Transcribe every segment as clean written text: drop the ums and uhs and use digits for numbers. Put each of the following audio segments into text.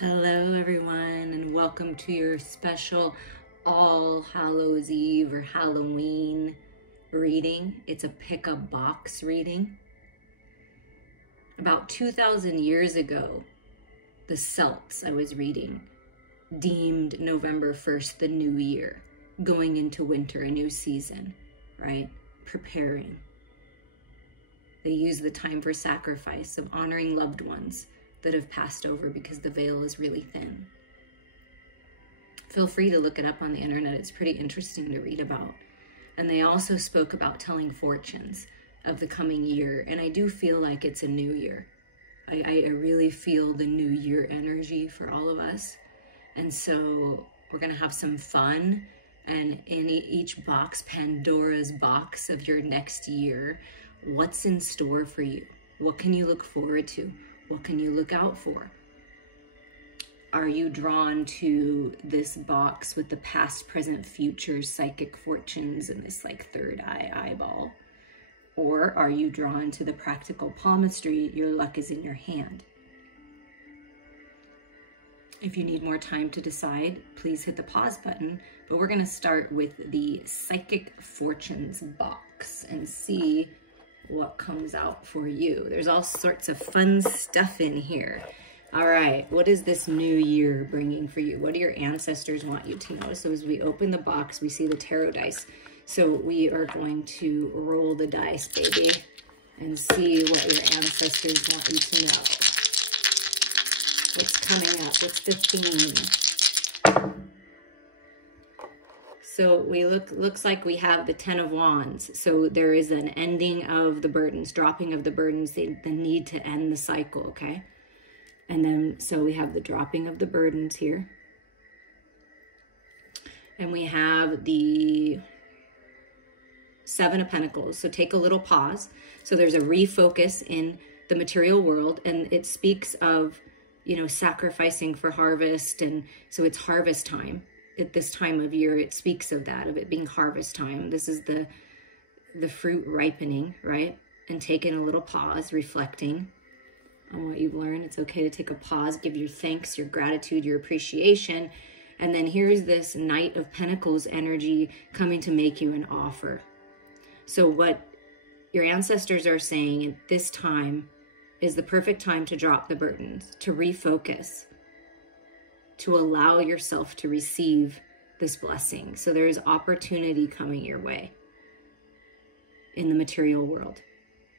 Hello everyone, and welcome to your special All Hallows Eve or Halloween reading. It's a pick-up box reading. About 2,000 years ago, the Celts, I was reading, deemed November 1st the new year, going into winter, a new season, right? Preparing. They use the time for sacrifice, of honoring loved ones that have passed over because the veil is really thin. Feel free to look it up on the internet. It's pretty interesting to read about. And they also spoke about telling fortunes of the coming year. And I do feel like it's a new year. I really feel the new year energy for all of us. And so we're gonna have some fun. And in each box, Pandora's box of your next year, what's in store for you? What can you look forward to? What can you look out for? Are you drawn to this box with the past, present, future psychic fortunes and this like third eye eyeball? Or are you drawn to the practical palmistry, your luck is in your hand? If you need more time to decide, please hit the pause button. But we're gonna start with the psychic fortunes box and see what comes out for you. There's all sorts of fun stuff in here. All right, what is this new year bringing for you? What do your ancestors want you to know? So as we open the box, we see the tarot dice. So we are going to roll the dice, baby, and see what your ancestors want you to know. What's coming up? What's the theme? So we looks like we have the 10 of Wands. So there is an ending of the burdens, dropping of the burdens, the need to end the cycle, okay? And then, so we have the dropping of the burdens here. And we have the 7 of Pentacles. So take a little pause. So there's a refocus in the material world, and it speaks of, you know, sacrificing for harvest. And so it's harvest time. At this time of year, it speaks of that, of it being harvest time. This is the fruit ripening, right? And taking a little pause, reflecting on what you've learned. It's okay to take a pause, give your thanks, your gratitude, your appreciation. And then here's this Knight of Pentacles energy coming to make you an offer. So what your ancestors are saying at this time is the perfect time to drop the burdens, to refocus, to allow yourself to receive this blessing. So there is opportunity coming your way in the material world.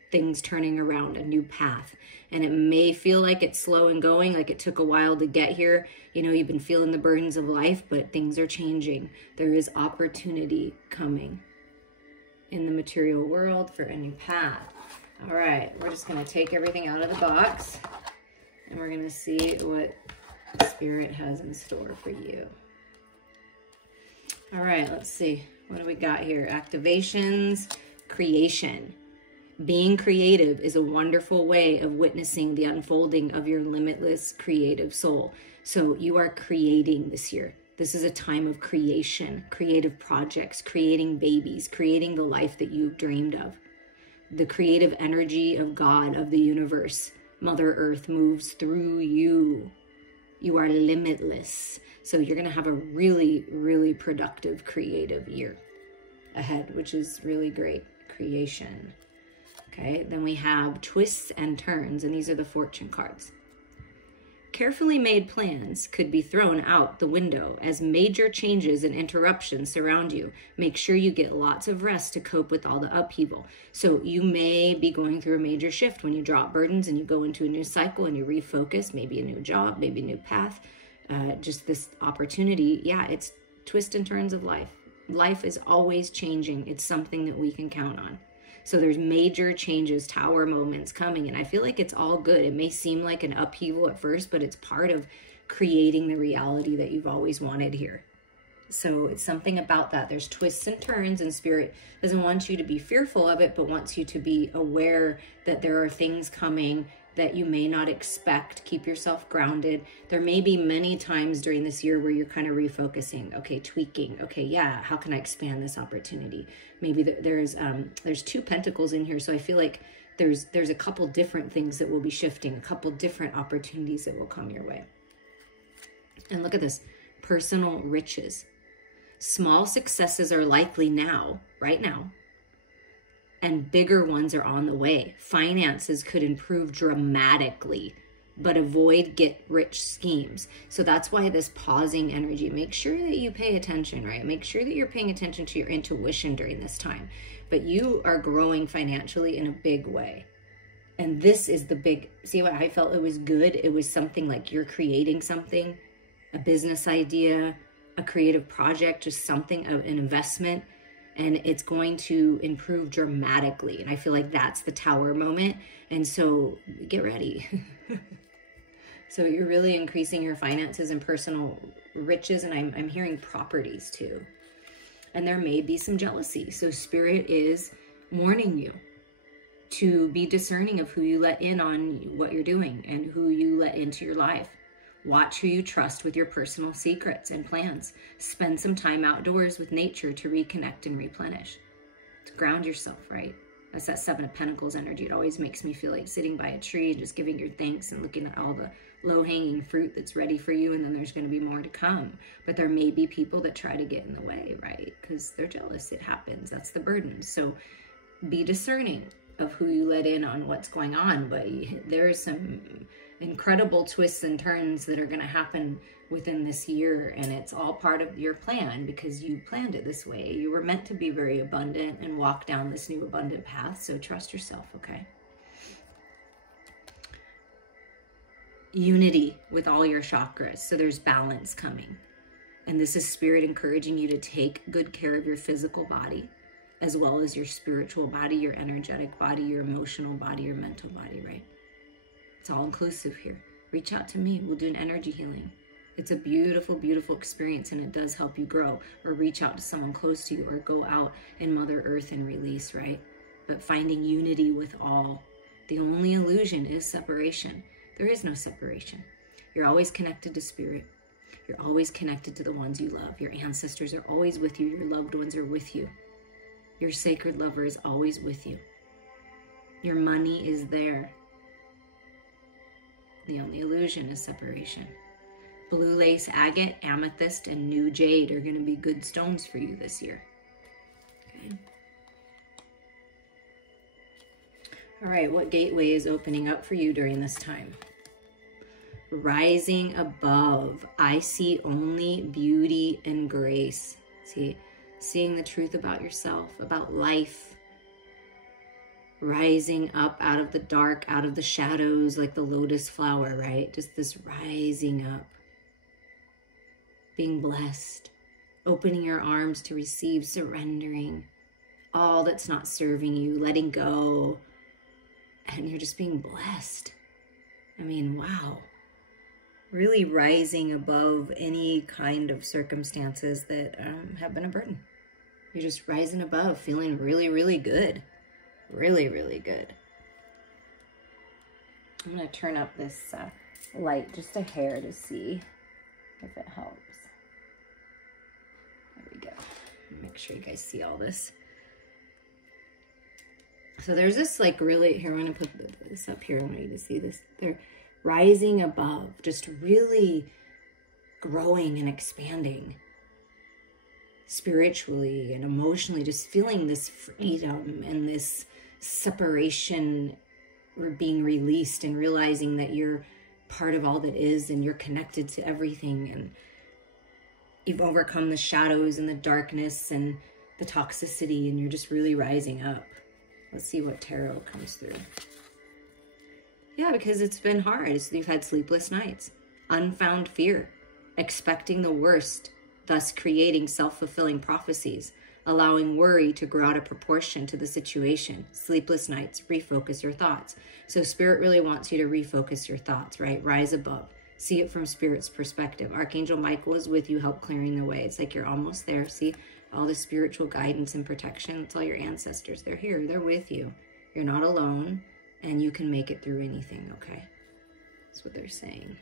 Things turning around, a new path. And it may feel like it's slow and going, like it took a while to get here. You know, you've been feeling the burdens of life, but things are changing. There is opportunity coming in the material world for a new path. All right, we're just gonna take everything out of the box and we're gonna see what Spirit has in store for you. All right, let's see. What do we got here? Activations, creation. Being creative is a wonderful way of witnessing the unfolding of your limitless creative soul. So you are creating this year. This is a time of creation, creative projects, creating babies, creating the life that you've dreamed of. The creative energy of God, of the universe, Mother Earth moves through you. You are limitless. So you're going to have a really, really productive, creative year ahead, which is really great. Creation. Okay, then we have twists and turns, and these are the fortune cards. Carefully made plans could be thrown out the window as major changes and interruptions surround you. Make sure you get lots of rest to cope with all the upheaval. So you may be going through a major shift when you drop burdens and you go into a new cycle and you refocus, maybe a new job, maybe a new path, just this opportunity. Yeah, it's twists and turns of life. Life is always changing. It's something that we can count on. So there's major changes, tower moments coming, and I feel like it's all good. It may seem like an upheaval at first, but it's part of creating the reality that you've always wanted here. So it's something about that. There's twists and turns, and Spirit doesn't want you to be fearful of it, but wants you to be aware that there are things coming that you may not expect. Keep yourself grounded. There may be many times during this year where you're kind of refocusing, okay, tweaking, okay, yeah, how can I expand this opportunity? Maybe there's 2 pentacles in here, so I feel like there's a couple different things that will be shifting, a couple different opportunities that will come your way. And look at this, personal riches. Small successes are likely now, right now, and bigger ones are on the way. Finances could improve dramatically, but avoid get-rich schemes. So that's why this pausing energy, make sure that you pay attention, right? Make sure that you're paying attention to your intuition during this time. But you are growing financially in a big way. And this is the big, see what I felt? It was good. It was something like you're creating something, a business idea, a creative project, just something, an investment, and it's going to improve dramatically. And I feel like that's the tower moment. And so get ready. So you're really increasing your finances and personal riches. And I'm hearing properties too. And there may be some jealousy. So Spirit is warning you to be discerning of who you let in on what you're doing and who you let into your life. Watch who you trust with your personal secrets and plans. Spend some time outdoors with nature to reconnect and replenish. To ground yourself, right? That's that Seven of Pentacles energy. It always makes me feel like sitting by a tree and just giving your thanks and looking at all the low-hanging fruit that's ready for you, and then there's going to be more to come. But there may be people that try to get in the way, right? Because they're jealous. It happens. That's the burden. So be discerning of who you let in on what's going on. But there is some incredible twists and turns that are going to happen within this year, and it's all part of your plan because you planned it this way. You were meant to be very abundant and walk down this new abundant path, so trust yourself, okay? Unity with all your chakras, so there's balance coming. And this is Spirit encouraging you to take good care of your physical body, as well as your spiritual body, your energetic body, your emotional body, your mental body, right? It's all inclusive here. Reach out to me. We'll do an energy healing. It's a beautiful, beautiful experience, and it does help you grow. Or reach out to someone close to you, or go out in Mother Earth and release, right? But finding unity with all. The only illusion is separation. There is no separation. You're always connected to Spirit. You're always connected to the ones you love. Your ancestors are always with you. Your loved ones are with you. Your sacred lover is always with you. Your money is there. The only illusion is separation. Blue lace, agate, amethyst, and new jade are going to be good stones for you this year. Okay. All right, what gateway is opening up for you during this time? Rising above. I see only beauty and grace. See, seeing the truth about yourself, about life. Rising up out of the dark, out of the shadows, like the lotus flower, right? Just this rising up. Being blessed. Opening your arms to receive, surrendering all that's not serving you, letting go. And you're just being blessed. I mean, wow. Really rising above any kind of circumstances that have been a burden. You're just rising above, feeling really, really good. Really, really good. I'm going to turn up this light just a hair to see if it helps. There we go. Make sure you guys see all this. So there's this like really, here, I'm going to put this up here. I want you to see this. They're rising above, just really growing and expanding spiritually and emotionally, just feeling this freedom and this separation or being released and realizing that you're part of all that is and you're connected to everything, and you've overcome the shadows and the darkness and the toxicity, and you're just really rising up. Let's see what tarot comes through. Yeah, because it's been hard. You've had sleepless nights, unfound fear, expecting the worst, thus creating self-fulfilling prophecies, allowing worry to grow out of proportion to the situation. Sleepless nights, refocus your thoughts. So Spirit really wants you to refocus your thoughts, right? Rise above. See it from Spirit's perspective. Archangel Michael is with you, help clearing the way. It's like you're almost there. See all the spiritual guidance and protection. It's all your ancestors. They're here. They're with you. You're not alone, and you can make it through anything, okay? That's what they're saying.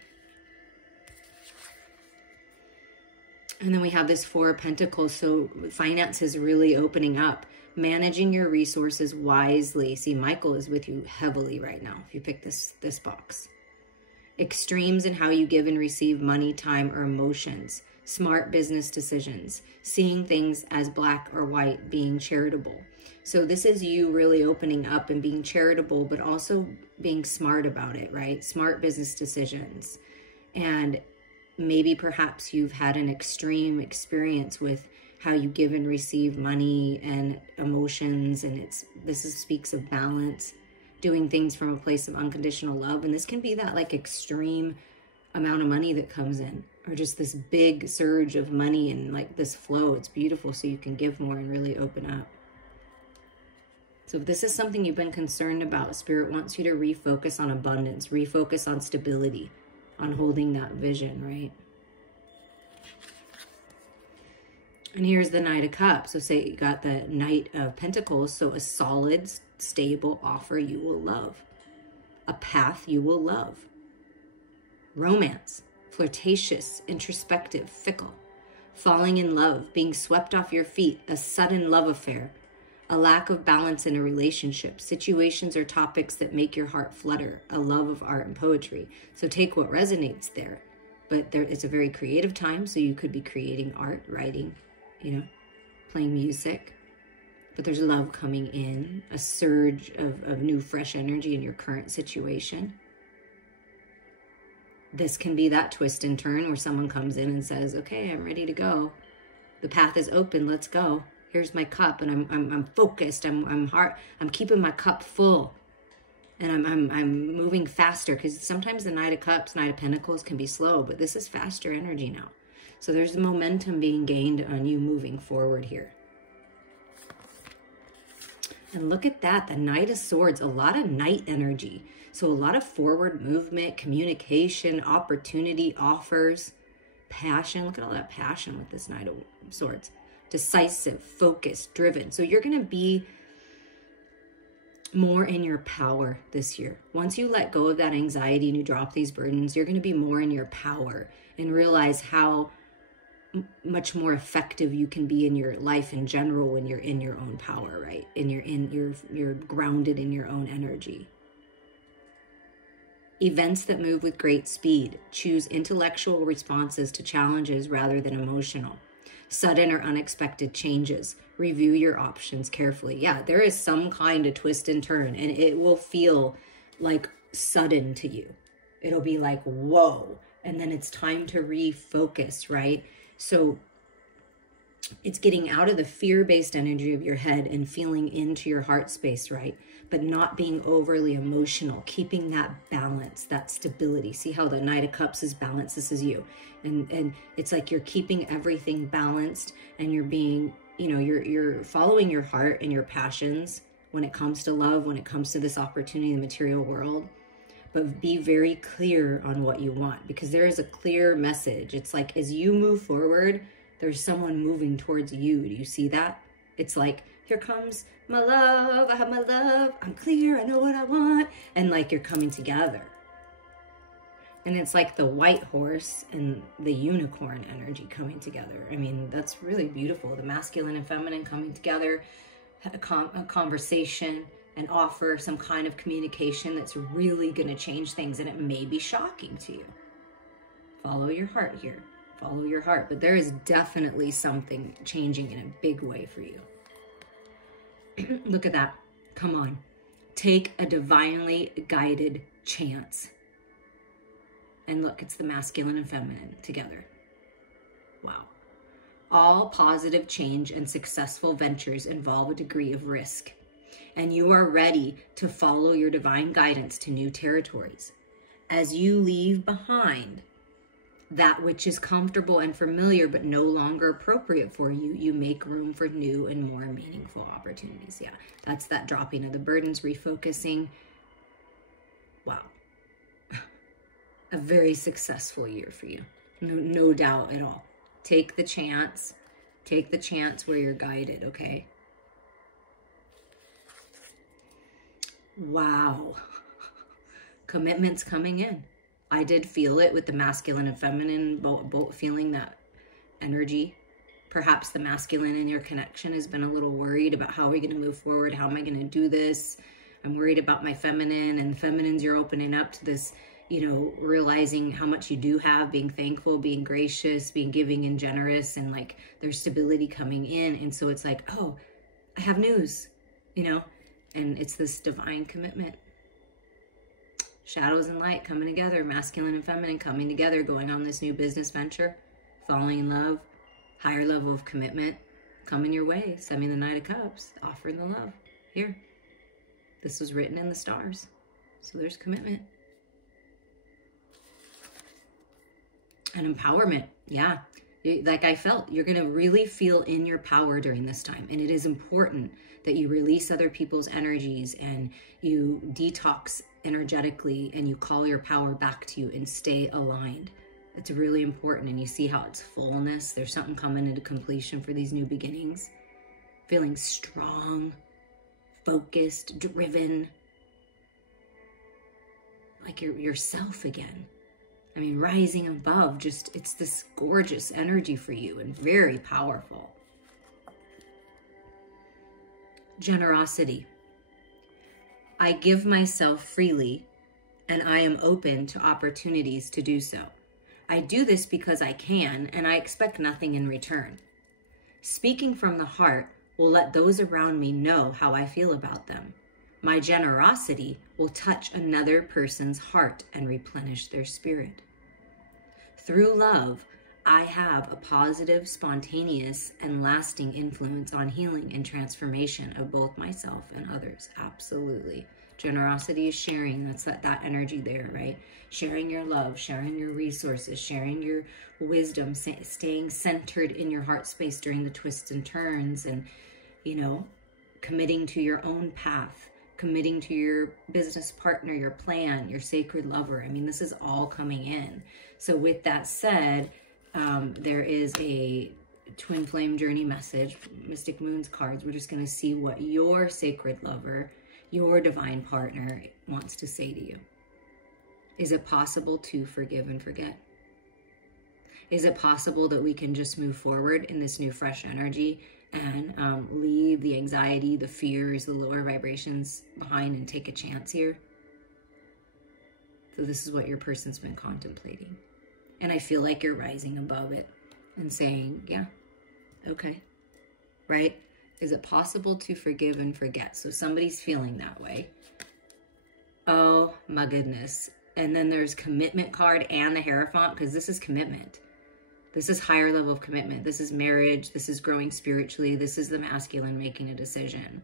And then we have this Four of Pentacles. So finance is really opening up. Managing your resources wisely. See, Michael is with you heavily right now if you pick this box. extremes in how you give and receive money, time, or emotions, smart business decisions, seeing things as black or white, being charitable. So this is you really opening up and being charitable, but also being smart about it, right? Smart business decisions. And maybe perhaps you've had an extreme experience with how you give and receive money and emotions, and this speaks of balance, doing things from a place of unconditional love. And this can be that like extreme amount of money that comes in, or just this big surge of money and like this flow. It's beautiful, so you can give more and really open up. So if this is something you've been concerned about, Spirit wants you to refocus on abundance, refocus on stability, on holding that vision, right? And here's the Knight of Cups. So say you got the Knight of Pentacles. So a solid, stable offer you will love. A path you will love. Romance, flirtatious, introspective, fickle. Falling in love, being swept off your feet, a sudden love affair. A lack of balance in a relationship. Situations or topics that make your heart flutter. A love of art and poetry. So take what resonates there. But it's a very creative time. So you could be creating art, writing, playing music, but there's love coming in, a surge of new, fresh energy in your current situation. This can be that twist and turn where someone comes in and says, okay, I'm ready to go. The path is open. Let's go. Here's my cup, and I'm focused. I'm keeping my cup full, and I'm moving faster, because sometimes the Knight of Cups, Knight of Pentacles can be slow, but this is faster energy now. So there's momentum being gained on you moving forward here. And look at that, the Knight of Swords, a lot of Knight energy. So a lot of forward movement, communication, opportunity, offers, passion. Look at all that passion with this Knight of Swords. Decisive, focused, driven. So you're going to be more in your power this year. Once you let go of that anxiety and you drop these burdens, you're going to be more in your power and realize how much more effective you can be in your life in general when you're in your own power, right? And you're grounded in your own energy. Events that move with great speed. Choose intellectual responses to challenges rather than emotional. Sudden or unexpected changes. Review your options carefully. Yeah, there is some kind of twist and turn, and it will feel like sudden to you. It'll be like, whoa. And then it's time to refocus, right? So it's getting out of the fear-based energy of your head and feeling into your heart space, right? But not being overly emotional, keeping that balance, that stability. See how the Knight of Cups is balanced? This is you. And it's like you're keeping everything balanced, and you're being, you're following your heart and your passions when it comes to love, when it comes to this opportunity in the material world. But be very clear on what you want, because there is a clear message. It's like as you move forward, there's someone moving towards you. Do you see that? It's like, here comes my love. I have my love. I'm clear. I know what I want. And like you're coming together. And it's like the white horse and the unicorn energy coming together. I mean, that's really beautiful. The masculine and feminine coming together, a conversation, and offer some kind of communication that's really going to change things, and it may be shocking to you. Follow your heart here. Follow your heart. But there is definitely something changing in a big way for you. Look at that. Come on. Take a divinely guided chance. And look, it's the masculine and feminine together. Wow. All positive change and successful ventures involve a degree of risk. And you are ready to follow your divine guidance to new territories. As you leave behind that which is comfortable and familiar but no longer appropriate for you, you make room for new and more meaningful opportunities. Yeah, that's that dropping of the burdens, refocusing. Wow. A very successful year for you. No doubt at all. Take the chance. Take the chance where you're guided, okay? Wow. Commitment's coming in. I did feel it with the masculine and feminine, both feeling that energy. Perhaps the masculine in your connection has been a little worried about how are we going to move forward? How am I going to do this? I'm worried about my feminine, and the feminines, you're opening up to this, realizing how much you do have, being thankful, being gracious, being giving and generous, and like there's stability coming in. And so it's like, oh, I have news, and it's this divine commitment. Shadows and light coming together, masculine and feminine coming together, going on this new business venture, falling in love, higher level of commitment coming your way. Send me the Knight of Cups, offering the love. Here, this was written in the stars. So there's commitment. And empowerment, yeah. Like I felt, you're going to really feel in your power during this time. And it is important that you release other people's energies and you detox energetically and you call your power back to you and stay aligned. It's really important. And you see how it's fullness. There's something coming into completion for these new beginnings. Feeling strong, focused, driven. Like you're yourself again. I mean, rising above, just, it's this gorgeous energy for you and very powerful. Generosity. I give myself freely and I am open to opportunities to do so. I do this because I can and I expect nothing in return. Speaking from the heart will let those around me know how I feel about them. My generosity will touch another person's heart and replenish their spirit. Through love, I have a positive, spontaneous, and lasting influence on healing and transformation of both myself and others. Absolutely. Generosity is sharing. That's that energy there, right? Sharing your love, sharing your resources, sharing your wisdom, staying centered in your heart space during the twists and turns, and, committing to your own path, committing to your business partner, your plan, your sacred lover. I mean, this is all coming in. So with that said, there is a twin flame journey message, Mystic Moon's cards. We're just going to see what your sacred lover, your divine partner wants to say to you. Is it possible to forgive and forget? Is it possible that we can just move forward in this new fresh energy and leave the anxiety, the fears, the lower vibrations behind and take a chance here? So this is what your person's been contemplating. And I feel like you're rising above it and saying, yeah, okay, right? Is it possible to forgive and forget? So somebody's feeling that way. Oh my goodness. And then there's commitment card and the Hierophant, because this is commitment. This is higher level of commitment. This is marriage. This is growing spiritually. This is the masculine making a decision.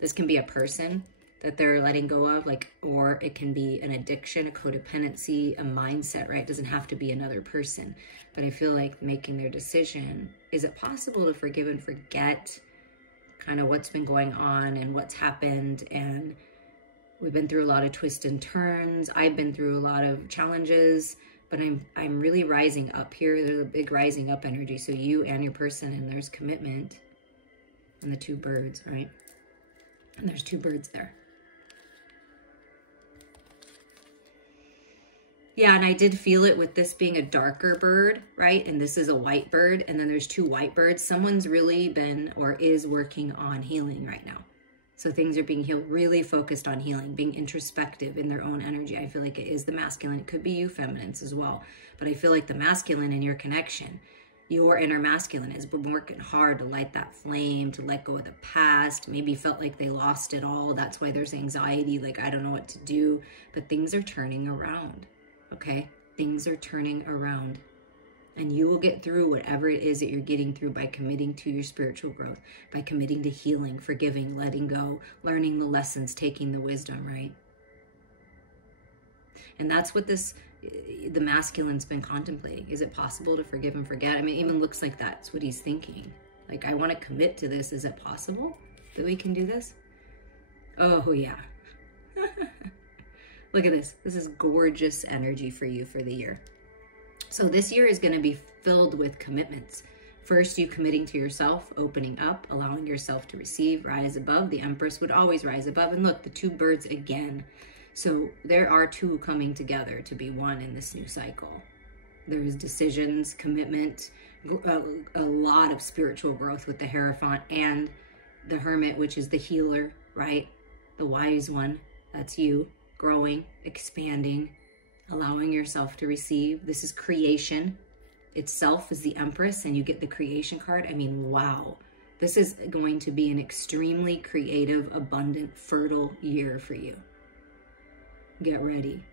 This can be a person that they're letting go of, or it can be an addiction, a codependency, a mindset, right? It doesn't have to be another person. But I feel like making their decision, is it possible to forgive and forget kind of what's been going on and what's happened? And we've been through a lot of twists and turns. I've been through a lot of challenges, but I'm really rising up here. There's a big rising up energy. So you and your person, and there's commitment, and the two birds, right? And there's two birds there. Yeah, and I did feel it with this being a darker bird, right? And this is a white bird, and then there's two white birds. Someone's really been or is working on healing right now. So things are being healed, really focused on healing, being introspective in their own energy. I feel like it is the masculine. It could be you feminines as well. But I feel like the masculine in your connection, your inner masculine, has been working hard to light that flame, to let go of the past. Maybe felt like they lost it all. That's why there's anxiety, like I don't know what to do. But things are turning around, okay? Things are turning around. And you will get through whatever it is that you're getting through by committing to your spiritual growth, by committing to healing, forgiving, letting go, learning the lessons, taking the wisdom, right? And that's what the masculine's been contemplating. Is it possible to forgive and forget? I mean, it even looks like that's what he's thinking. Like, I want to commit to this. Is it possible that we can do this? Oh, yeah. Look at this. This is gorgeous energy for you for the year. So this year is going to be filled with commitments. First, you committing to yourself, opening up, allowing yourself to receive, rise above. The Empress would always rise above. And look, the two birds again. So there are two coming together to be one in this new cycle. There's decisions, commitment, a lot of spiritual growth with the Hierophant and the Hermit, which is the healer, right? The wise one, that's you, growing, expanding, allowing yourself to receive. This is creation. Itself is the Empress, and you get the creation card. I mean, wow. This is going to be an extremely creative, abundant, fertile year for you. Get ready.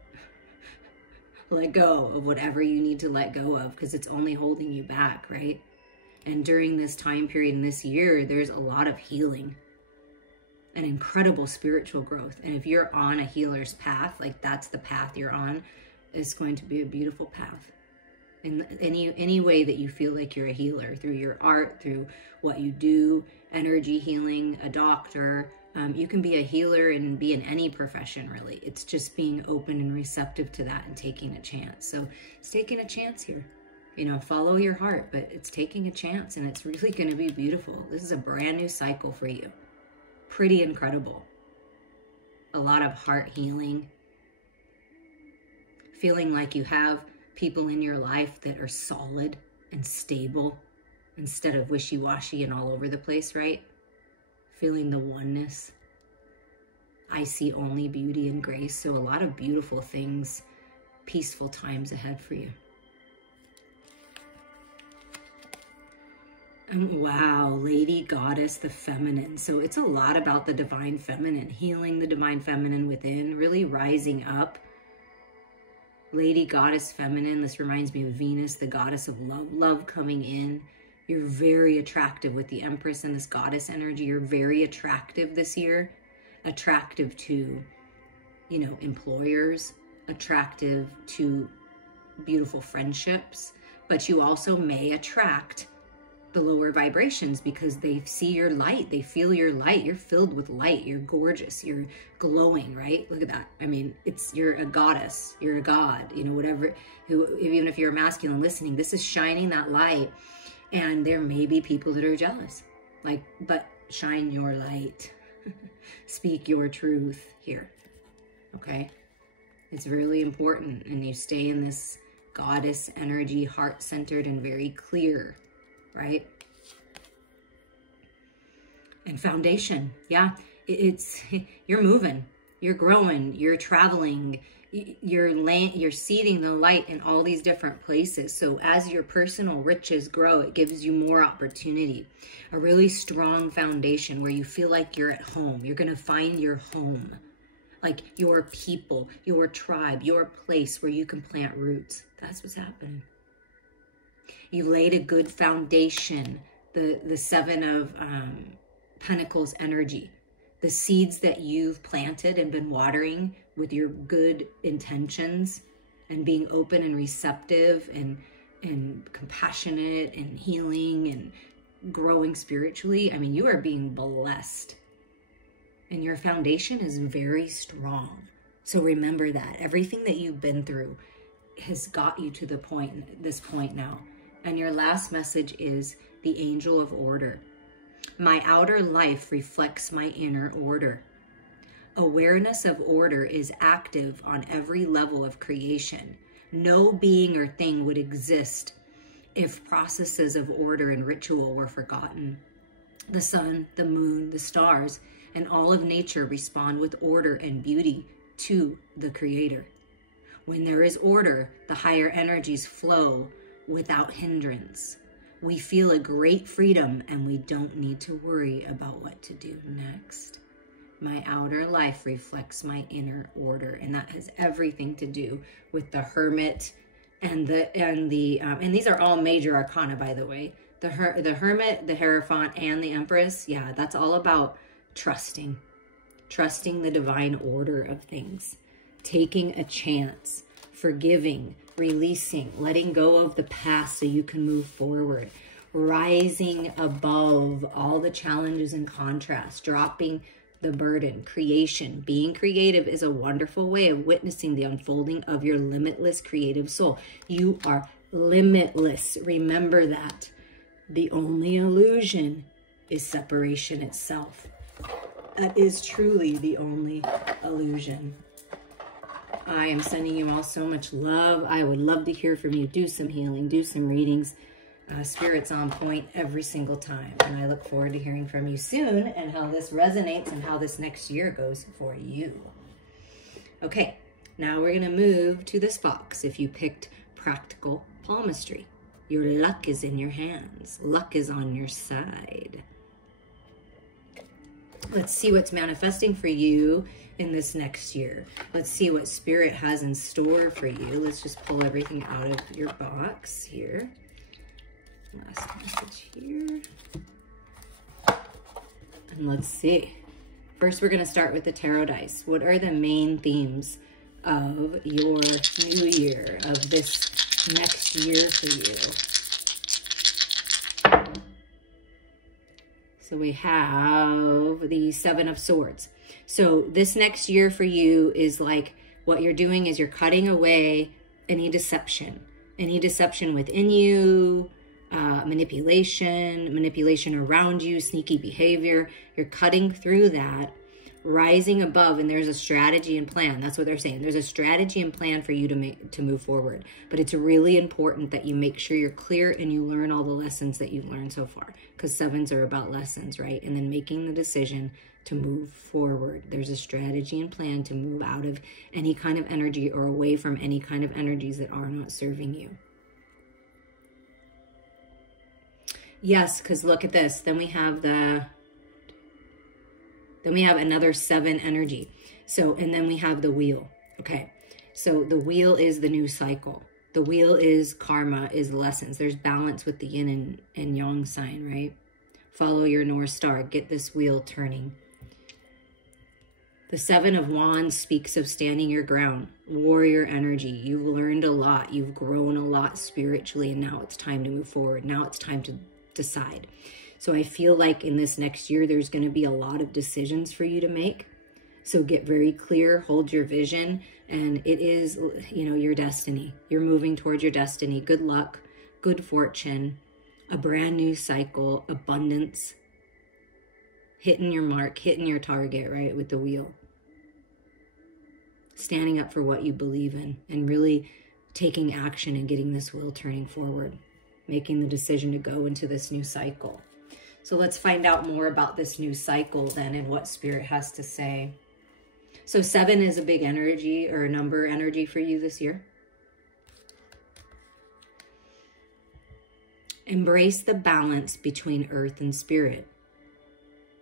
Let go of whatever you need to let go of, because it's only holding you back, right? And during this time period in this year, there's a lot of healing and incredible spiritual growth. And if you're on a healer's path, like that's the path you're on, it's going to be a beautiful path. In any way that you feel like you're a healer, through your art, through what you do, energy healing, a doctor, you can be a healer and be in any profession, really. It's just being open and receptive to that and taking a chance. So it's taking a chance here. You know, follow your heart, but it's taking a chance, and it's really going to be beautiful. This is a brand new cycle for you. Pretty incredible. A lot of heart healing. Feeling like you have people in your life that are solid and stable instead of wishy-washy and all over the place, right? Feeling the oneness. I see only beauty and grace. So a lot of beautiful things, peaceful times ahead for you. Wow, Lady Goddess, the feminine. So it's a lot about the divine feminine, healing the divine feminine within, really rising up. Lady Goddess feminine, this reminds me of Venus, the goddess of love, love coming in. You're very attractive with the Empress and this goddess energy. You're very attractive this year, attractive to, you know, employers, attractive to beautiful friendships, but you also may attract the lower vibrations because they see your light, they feel your light. You're filled with light, you're gorgeous, you're glowing, right? Look at that. I mean, you're a goddess, you're a god, you know, whatever, even if you're a masculine listening, this is shining that light. And there may be people that are jealous, like, but shine your light. Speak your truth here, okay? It's really important, and you stay in this goddess energy, heart-centered and very clear, right? And foundation, yeah, you're moving, you're growing, you're traveling, you're seeding the light in all these different places. So as your personal riches grow, it gives you more opportunity, a really strong foundation where you feel like you're at home. You're going to find your home, like your people, your tribe, your place where you can plant roots. That's what's happening. You've laid a good foundation, the Seven of Pentacles energy, the seeds that you've planted and been watering with your good intentions and being open and receptive and compassionate and healing and growing spiritually. I mean, you are being blessed and your foundation is very strong. So remember that everything that you've been through has got you to this point now. And your last message is the angel of order. My outer life reflects my inner order. Awareness of order is active on every level of creation. No being or thing would exist if processes of order and ritual were forgotten. The sun, the moon, the stars, and all of nature respond with order and beauty to the Creator. When there is order, the higher energies flow without hindrance. We feel a great freedom and we don't need to worry about what to do next. My outer life reflects my inner order, and that has everything to do with the Hermit and these are all major arcana, by the way. The Hermit, the Hierophant, and the Empress. Yeah, that's all about trusting the divine order of things, taking a chance, forgiving, releasing, letting go of the past so you can move forward, rising above all the challenges and contrasts, dropping the burden, creation. Being creative is a wonderful way of witnessing the unfolding of your limitless creative soul. You are limitless. Remember that. The only illusion is separation itself. That is truly the only illusion. I am sending you all so much love. I would love to hear from you. Do some healing, do some readings. Spirit's on point every single time. And I look forward to hearing from you soon and how this resonates and how this next year goes for you. Okay, Now we're going to move to this box. If you picked Practical Palmistry, your luck is in your hands. Luck is on your side. Let's see what's manifesting for you in this next year. Let's see what Spirit has in store for you. Let's just pull everything out of your box here. Last message here. And let's see. First, we're going to start with the tarot dice. What are the main themes of your new year, of this next year for you? So we have the Seven of Swords. So this next year for you is like, what you're doing is you're cutting away any deception within you, manipulation around you, sneaky behavior. You're cutting through that, rising above, and there's a strategy and plan. That's what they're saying. There's a strategy and plan for you to move forward. But it's really important that you make sure you're clear and you learn all the lessons that you've learned so far, because sevens are about lessons, right? And then making the decision to move forward. There's a strategy and plan to move out of any kind of energy or away from any kind of energies that are not serving you. Yes, because look at this. Then we have another 7 energy. So, and then we have the wheel. Okay. So the wheel is the new cycle. The wheel is karma, is lessons. There's balance with the yin and yang sign, right? Follow your North Star. Get this wheel turning. The 7 of Wands speaks of standing your ground, warrior energy. You've learned a lot. You've grown a lot spiritually, and now it's time to move forward. Now it's time to decide. So I feel like in this next year, there's going to be a lot of decisions for you to make. So get very clear, hold your vision, and it is, you know, your destiny. You're moving towards your destiny. Good luck, good fortune, a brand new cycle, abundance, hitting your mark, hitting your target, right, with the wheel. Standing up for what you believe in and really taking action and getting this wheel turning forward, making the decision to go into this new cycle. So let's find out more about this new cycle then and what Spirit has to say. So 7 is a big energy or a number energy for you this year. Embrace the balance between earth and spirit.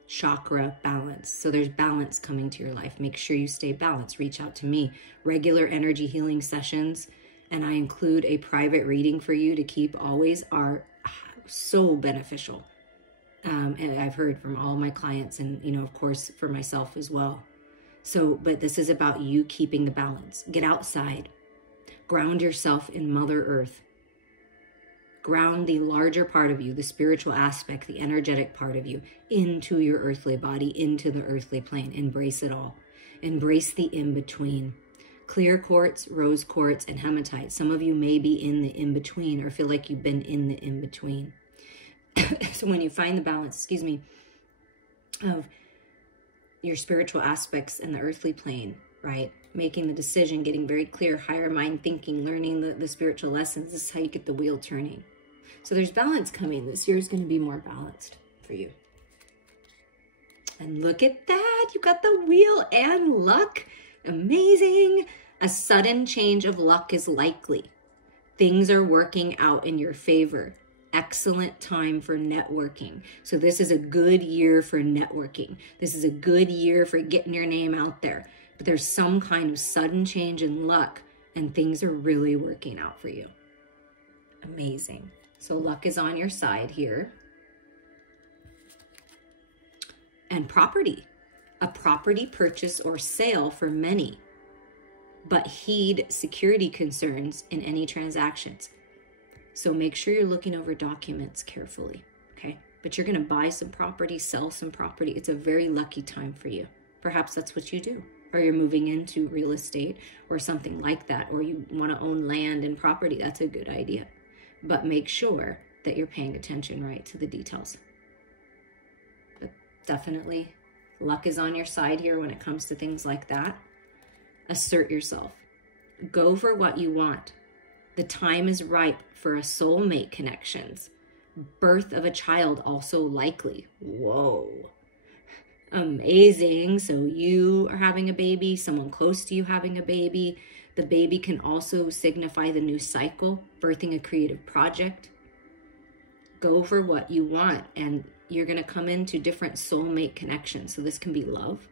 Chakra balance. So there's balance coming to your life. Make sure you stay balanced. Reach out to me. Regular energy healing sessions, and I include a private reading for you to keep always, are so beneficial. And I've heard from all my clients and, you know, of course, for myself as well. So, but this is about you keeping the balance. Get outside. Ground yourself in Mother Earth. Ground the larger part of you, the spiritual aspect, the energetic part of you, into your earthly body, into the earthly plane. Embrace it all. Embrace the in-between. Clear quartz, rose quartz, and hematite. Some of you may be in the in-between or feel like you've been in the in-between. So when you find the balance, of your spiritual aspects and the earthly plane, right? Making the decision, getting very clear, higher mind thinking, learning the spiritual lessons. This is how you get the wheel turning. So there's balance coming. This year is going to be more balanced for you. And look at that. You got the wheel and luck. Amazing. A sudden change of luck is likely. Things are working out in your favor. Excellent time for networking. So this is a good year for networking. This is a good year for getting your name out there. But there's some kind of sudden change in luck and things are really working out for you. Amazing. So luck is on your side here. And property. A property purchase or sale for many. But heed security concerns in any transactions. So make sure you're looking over documents carefully, okay? But you're going to buy some property, sell some property. It's a very lucky time for you. Perhaps that's what you do. Or you're moving into real estate or something like that. Or you want to own land and property. That's a good idea. But make sure that you're paying attention, right, to the details. But definitely, luck is on your side here when it comes to things like that. Assert yourself. Go for what you want. The time is ripe for a soulmate connections. Birth of a child also likely. Whoa. Amazing. So you are having a baby, someone close to you having a baby. The baby can also signify the new cycle, birthing a creative project. Go for what you want, and you're going to come into different soulmate connections. So this can be love,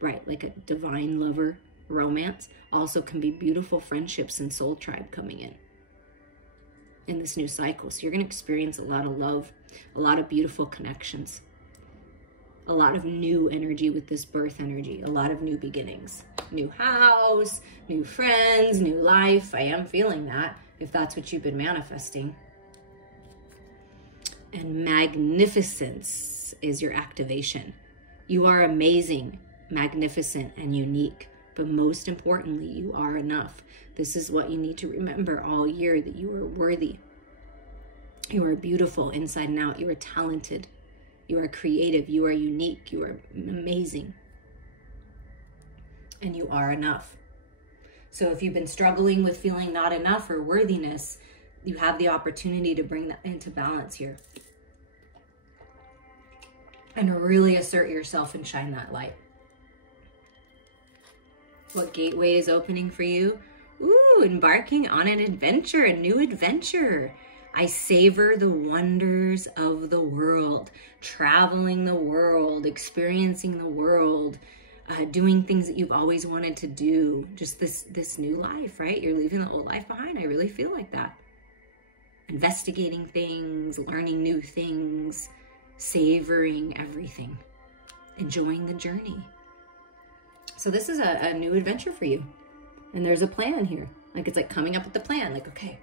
right? Like a divine lover romance. Also can be beautiful friendships and soul tribe coming in this new cycle. So you're going to experience a lot of love, a lot of beautiful connections, a lot of new energy with this birth energy, a lot of new beginnings, new house, new friends, new life. I am feeling that, if that's what you've been manifesting. And magnificence is your activation. You are amazing, magnificent, and unique. But most importantly, you are enough. This is what you need to remember all year, that you are worthy. You are beautiful inside and out. You are talented. You are creative. You are unique. You are amazing. And you are enough. So if you've been struggling with feeling not enough or worthiness, you have the opportunity to bring that into balance here. And really assert yourself and shine that light. What gateway is opening for you? Ooh, embarking on an adventure, a new adventure. I savor the wonders of the world, traveling the world, experiencing the world, doing things that you've always wanted to do. Just this new life, right? You're leaving the old life behind. I really feel like that. Investigating things, learning new things, savoring everything, enjoying the journey. So this is a new adventure for you. And there's a plan here. Like, it's like coming up with the plan. Like, okay,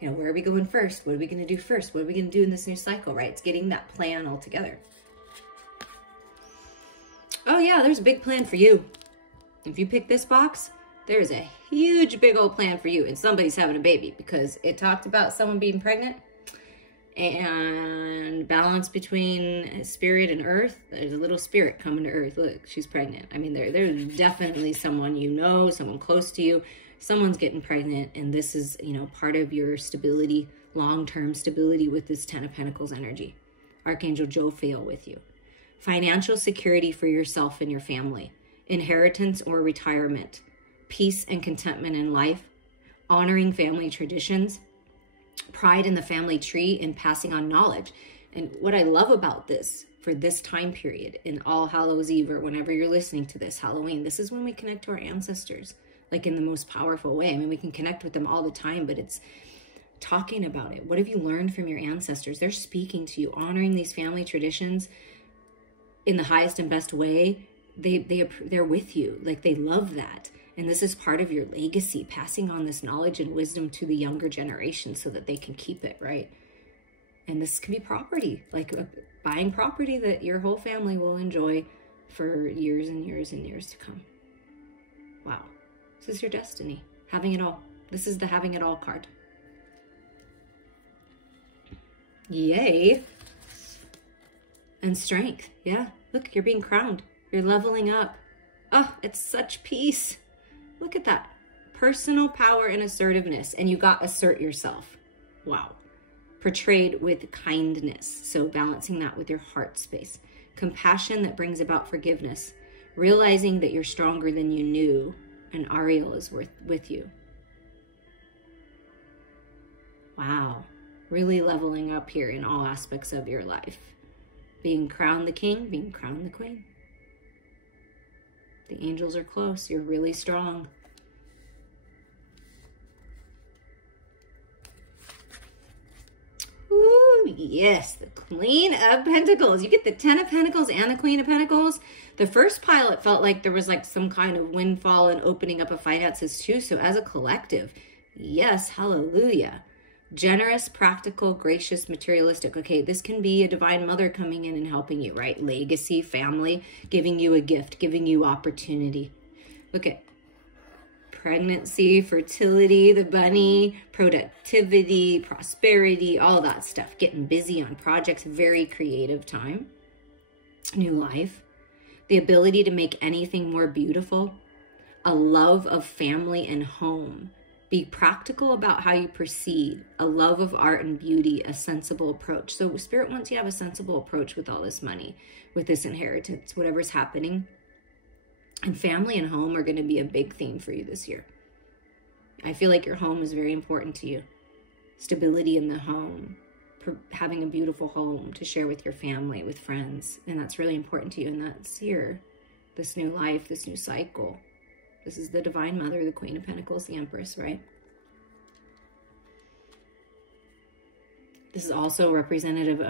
you know, where are we going first? What are we going to do first? What are we going to do in this new cycle, right? It's getting that plan all together. Oh yeah, there's a big plan for you. If you pick this box, there's a huge, big old plan for you. And somebody's having a baby, because it talked about someone being pregnant and balance between spirit and earth. There's a little spirit coming to earth. Look, she's pregnant. I mean, there's definitely someone you know, someone close to you. Someone's getting pregnant, and this is, you know, part of your stability, long-term stability with this 10 of Pentacles energy. Archangel Jophiel with you. Financial security for yourself and your family. Inheritance or retirement. Peace and contentment in life. Honoring family traditions. Pride in the family tree, and passing on knowledge. And what I love about this, for this time period, in All Hallows Eve, or whenever you're listening to this, Halloween, this is when we connect to our ancestors, like in the most powerful way. I mean, we can connect with them all the time, but it's talking about it. What have you learned from your ancestors? They're speaking to you, honoring these family traditions in the highest and best way. They're with you. Like, they love that. And this is part of your legacy, passing on this knowledge and wisdom to the younger generation so that they can keep it, right? And this can be property, like buying property that your whole family will enjoy for years and years and years to come. Wow. This is your destiny. Having it all. This is the having it all card. Yay. And strength. Yeah. Look, you're being crowned. You're leveling up. Oh, it's such peace. Look at that. Personal power and assertiveness. And you got assert yourself. Wow. Portrayed with kindness. So balancing that with your heart space. Compassion that brings about forgiveness. Realizing that you're stronger than you knew. And Ariel is with you. Wow. Really leveling up here in all aspects of your life. Being crowned the king, being crowned the queen. The angels are close. You're really strong. Ooh, yes, the Queen of Pentacles. You get the 10 of Pentacles and the Queen of Pentacles. The first pile, it felt like there was like some kind of windfall and opening up of finances too. So as a collective, yes, hallelujah. Generous, practical, gracious, materialistic. Okay, this can be a divine mother coming in and helping you, right? Legacy, family, giving you a gift, giving you opportunity. Look at pregnancy, fertility, the bunny, productivity, prosperity, all that stuff. Getting busy on projects, very creative time. New life. The ability to make anything more beautiful. A love of family and home. Be practical about how you proceed, a love of art and beauty, a sensible approach. So Spirit wants you to have a sensible approach with all this money, with this inheritance, whatever's happening. And family and home are going to be a big theme for you this year. I feel like your home is very important to you. Stability in the home, having a beautiful home to share with your family, with friends. And that's really important to you. And that's here, this new life, this new cycle. This is the Divine Mother, the Queen of Pentacles, the Empress, right? This is also representative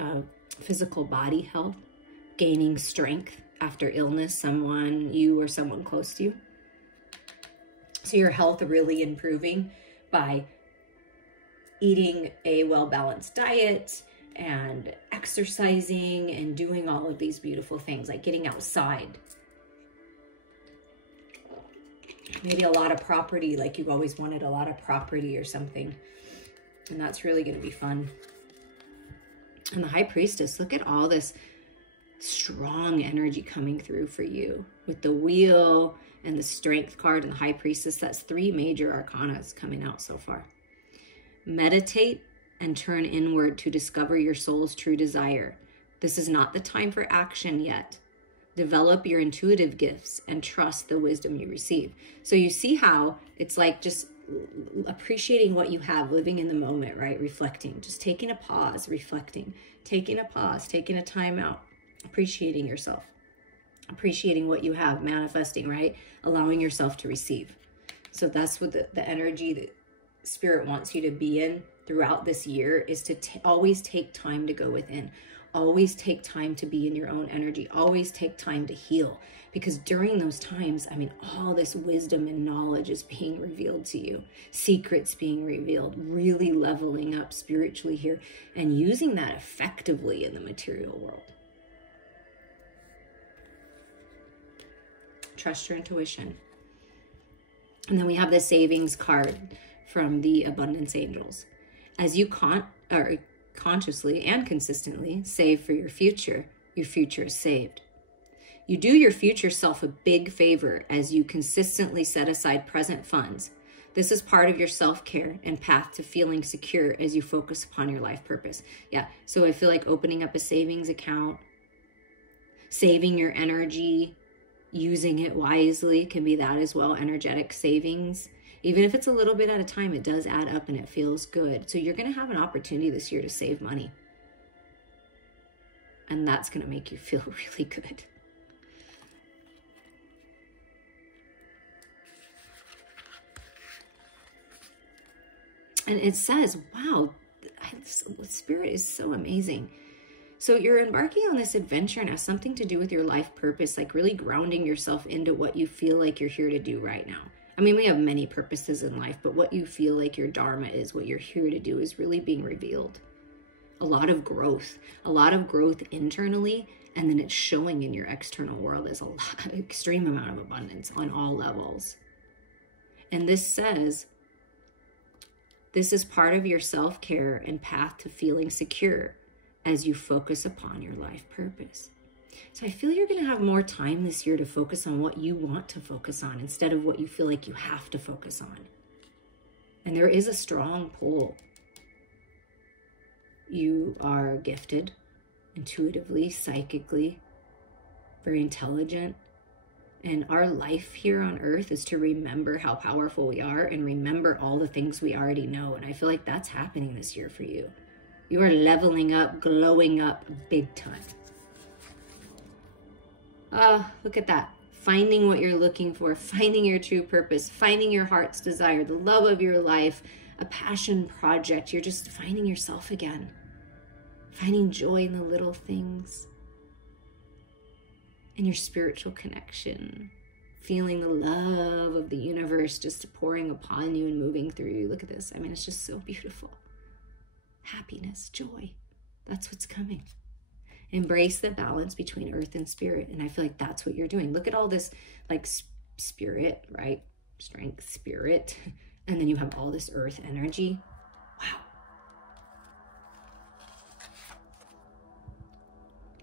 of physical body health, gaining strength after illness, you or someone close to you. So your health really improving by eating a well-balanced diet and exercising and doing all of these beautiful things, like getting outside. Maybe a lot of property, like you've always wanted a lot of property or something. And that's really going to be fun. And the High Priestess, look at all this strong energy coming through for you. With the Wheel and the Strength card and the High Priestess, that's 3 major arcanas coming out so far. Meditate and turn inward to discover your soul's true desire. This is not the time for action yet. Develop your intuitive gifts and trust the wisdom you receive. So you see how it's like just appreciating what you have, living in the moment, right? Reflecting, just taking a pause, reflecting, taking a pause, taking a time out, appreciating yourself, appreciating what you have, manifesting, right? Allowing yourself to receive. So that's what the energy that Spirit wants you to be in throughout this year is to always take time to go within. Always take time to be in your own energy. Always take time to heal. Because during those times, I mean, all this wisdom and knowledge is being revealed to you. Secrets being revealed. Really leveling up spiritually here. And using that effectively in the material world. Trust your intuition. And then we have the savings card from the Abundance Angels. As you consciously and consistently save for your future is saved. You do your future self a big favor as you consistently set aside present funds. This is part of your self-care and path to feeling secure as you focus upon your life purpose. Yeah, so I feel like opening up a savings account, saving your energy, using it wisely can be that as well, energetic savings. Even if it's a little bit at a time, it does add up and it feels good. So you're going to have an opportunity this year to save money. And that's going to make you feel really good. And it says, wow, Spirit is so amazing. So you're embarking on this adventure and has something to do with your life purpose, like really grounding yourself into what you feel like you're here to do right now. I mean, we have many purposes in life, but what you feel like your dharma is, what you're here to do, is really being revealed. A lot of growth internally, and then it's showing in your external world as extreme amount of abundance on all levels. And this says, this is part of your self-care and path to feeling secure as you focus upon your life purpose. So I feel you're going to have more time this year to focus on what you want to focus on instead of what you feel like you have to focus on. And there is a strong pull. You are gifted intuitively, psychically, very intelligent. And our life here on earth is to remember how powerful we are and remember all the things we already know. And I feel like that's happening this year for you. You are leveling up, glowing up big time. Look at that. Finding what you're looking for, finding your true purpose, finding your heart's desire, the love of your life, a passion project. You're just finding yourself again. Finding joy in the little things. And your spiritual connection. Feeling the love of the universe just pouring upon you and moving through you. Look at this. I mean, it's just so beautiful. Happiness, joy. That's what's coming. Embrace the balance between earth and spirit. And I feel like that's what you're doing. Look at all this like spirit, right? Strength, spirit. And then you have all this earth energy. Wow.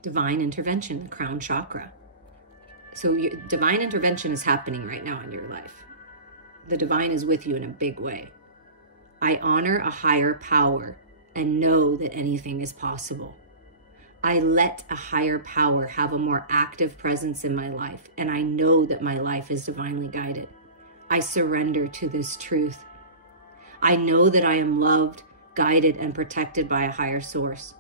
Divine intervention, the crown chakra. So divine intervention is happening right now in your life. The divine is with you in a big way. I honor a higher power and know that anything is possible. I let a higher power have a more active presence in my life, and I know that my life is divinely guided. I surrender to this truth. I know that I am loved, guided, and protected by a higher source.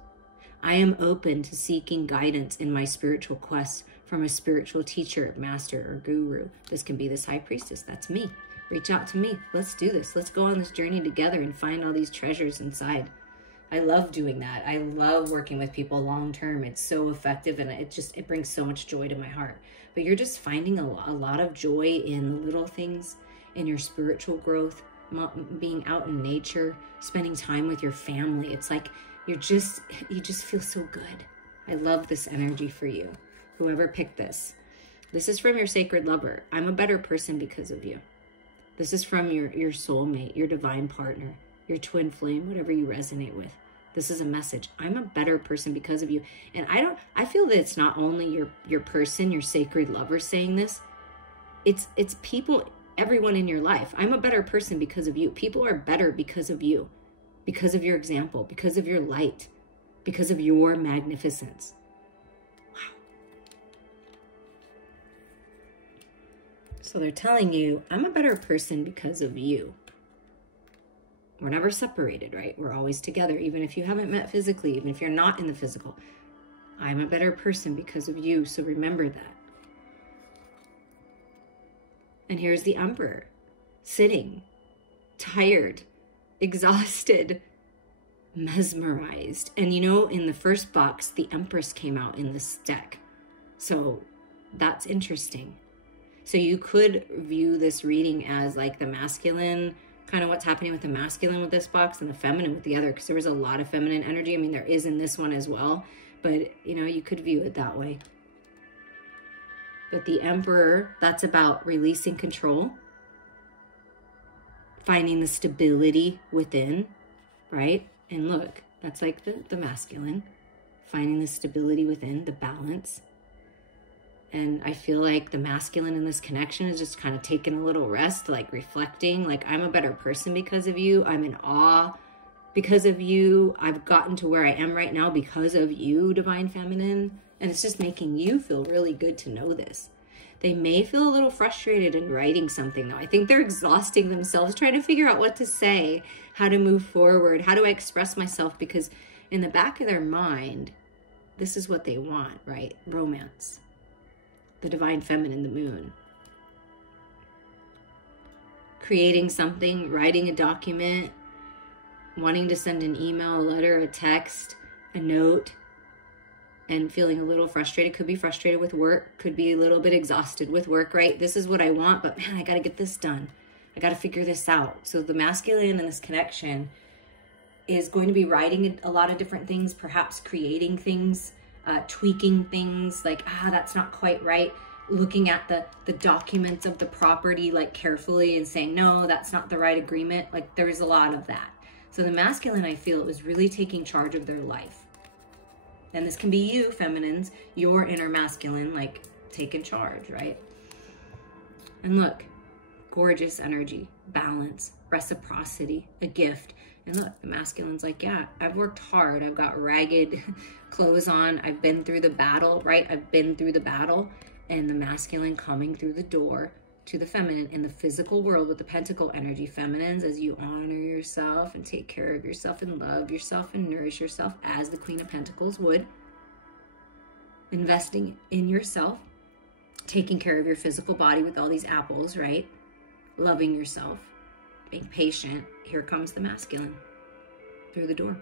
I am open to seeking guidance in my spiritual quest from a spiritual teacher, master, or guru. This can be this high priestess. That's me. Reach out to me. Let's do this. Let's go on this journey together and find all these treasures inside. I love doing that. I love working with people long term. It's so effective, and it brings so much joy to my heart. But you're just finding a lot of joy in the little things, in your spiritual growth, being out in nature, spending time with your family. It's like you just feel so good. I love this energy for you. Whoever picked this. This is from your sacred lover. I'm a better person because of you. This is from your soulmate, your divine partner, your twin flame, whatever you resonate with. This is a message. I'm a better person because of you. And I feel that it's not only your person, your sacred lover saying this. It's people, everyone in your life. I'm a better person because of you. People are better because of you, because of your example, because of your light, because of your magnificence. Wow. So they're telling you, I'm a better person because of you. We're never separated, right? We're always together, even if you haven't met physically, even if you're not in the physical. I'm a better person because of you, so remember that. And here's the Emperor, sitting, tired, exhausted, mesmerized. And you know, in the first box, the Empress came out in this deck. So that's interesting. So you could view this reading as like the masculine, kind of what's happening with the masculine with this box and the feminine with the other, because there was a lot of feminine energy. I mean, there is in this one as well, but you know, you could view it that way. But the Emperor, that's about releasing control, finding the stability within, right? And look, that's like the masculine, finding the stability within, the balance. And I feel like the masculine in this connection is just kind of taking a little rest, like reflecting, like I'm a better person because of you. I'm in awe because of you. I've gotten to where I am right now because of you, divine feminine. And it's just making you feel really good to know this. They may feel a little frustrated in writing something though. I think they're exhausting themselves trying to figure out what to say, how to move forward, how do I express myself? Because in the back of their mind, this is what they want, right? Romance. The divine feminine, the moon. Creating something, writing a document, wanting to send an email, a letter, a text, a note, and feeling a little frustrated. Could be frustrated with work, could be a little bit exhausted with work, right? This is what I want, but man, I got to get this done. I got to figure this out. So the masculine in this connection is going to be writing a lot of different things, perhaps creating things, tweaking things like, that's not quite right. Looking at the documents of the property like carefully and saying, no, that's not the right agreement. Like there's a lot of that. So the masculine, I feel, it was really taking charge of their life. And this can be you, feminines, your inner masculine, like taking charge, right? And look, gorgeous energy, balance, reciprocity, a gift. And look, the masculine's like, yeah, I've worked hard. I've got ragged clothes on. I've been through the battle, right? I've been through the battle. And the masculine coming through the door to the feminine in the physical world with the pentacle energy. Feminines, as you honor yourself and take care of yourself and love yourself and nourish yourself as the Queen of Pentacles would. Investing in yourself, taking care of your physical body with all these apples, right? Loving yourself, being patient. Here comes the masculine through the door.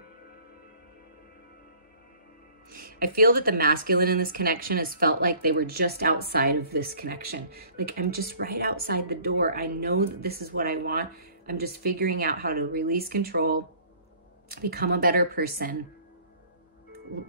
I feel that the masculine in this connection has felt like they were just outside of this connection. Like, I'm just right outside the door. I know that this is what I want. I'm just figuring out how to release control, become a better person.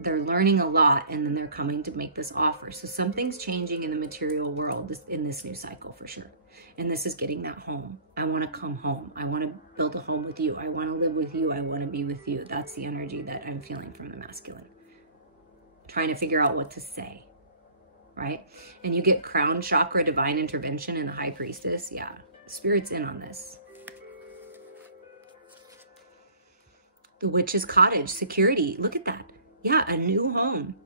They're learning a lot, and then they're coming to make this offer. So something's changing in the material world in this new cycle for sure. And this is getting that home. I want to come home. I want to build a home with you. I want to live with you. I want to be with you. That's the energy that I'm feeling from the masculine. Trying to figure out what to say, right? And you get crown chakra divine intervention in the high priestess. Yeah, Spirit's in on this. The Witch's Cottage, security. Look at that. Yeah, a new home.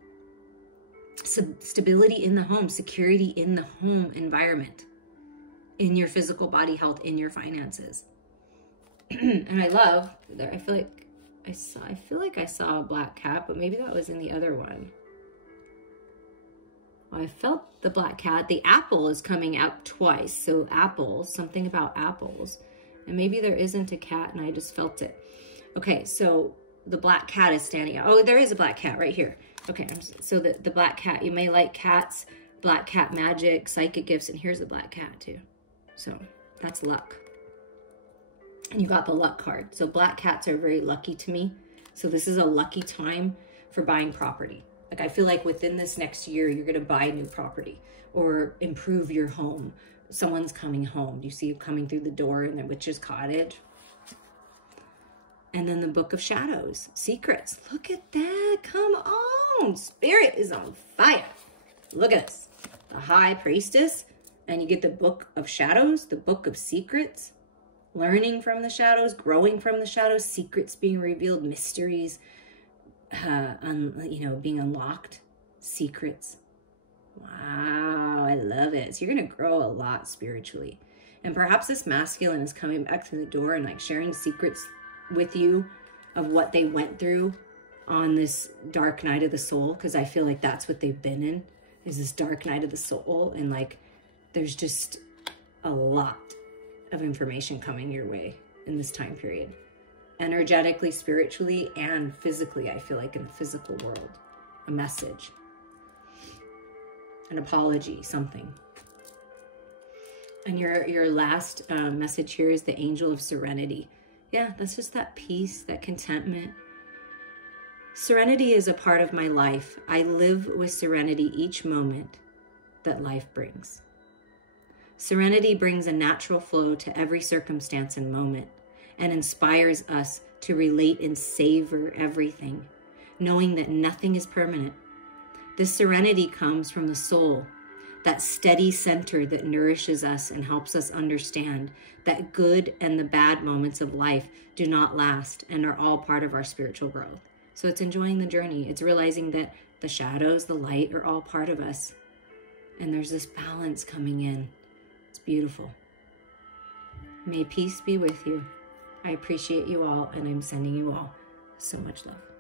Stability in the home, security in the home environment, in your physical body health, in your finances. And I love there. I feel like I saw a black cat, but maybe that was in the other one. Well, I felt the black cat. The apple is coming out twice. So apples, something about apples. And maybe there isn't a cat and I just felt it. Okay, so the black cat is standing out. Oh, there is a black cat right here. Okay, so the black cat, you may like cats, black cat magic, psychic gifts, and here's a black cat too. So that's luck. And you got the luck card. So black cats are very lucky to me. So this is a lucky time for buying property. Like I feel like within this next year, you're gonna buy new property or improve your home. Someone's coming home. Do you see you coming through the door in the Witch's Cottage? And then the Book of Shadows, secrets. Look at that, come on. Spirit is on fire. Look at this, the High Priestess, and you get the Book of Shadows, the Book of Secrets, learning from the shadows, growing from the shadows, secrets being revealed, mysteries, being unlocked, secrets. Wow, I love it. So you're gonna grow a lot spiritually. And perhaps this masculine is coming back to the door and like sharing secrets with you of what they went through on this dark night of the soul, because I feel like that's what they've been in, is this dark night of the soul. And like there's just a lot of information coming your way in this time period, energetically, spiritually, and physically. I feel like in the physical world, a message, an apology, something. And your last message here is the Angel of Serenity. Yeah, that's just that peace, that contentment. Serenity is a part of my life. I live with serenity each moment that life brings. Serenity brings a natural flow to every circumstance and moment and inspires us to relate and savor everything, knowing that nothing is permanent. This serenity comes from the soul, that steady center that nourishes us and helps us understand that good and the bad moments of life do not last and are all part of our spiritual growth. So it's enjoying the journey. It's realizing that the shadows, the light are all part of us. And there's this balance coming in. It's beautiful. May peace be with you. I appreciate you all, and I'm sending you all so much love.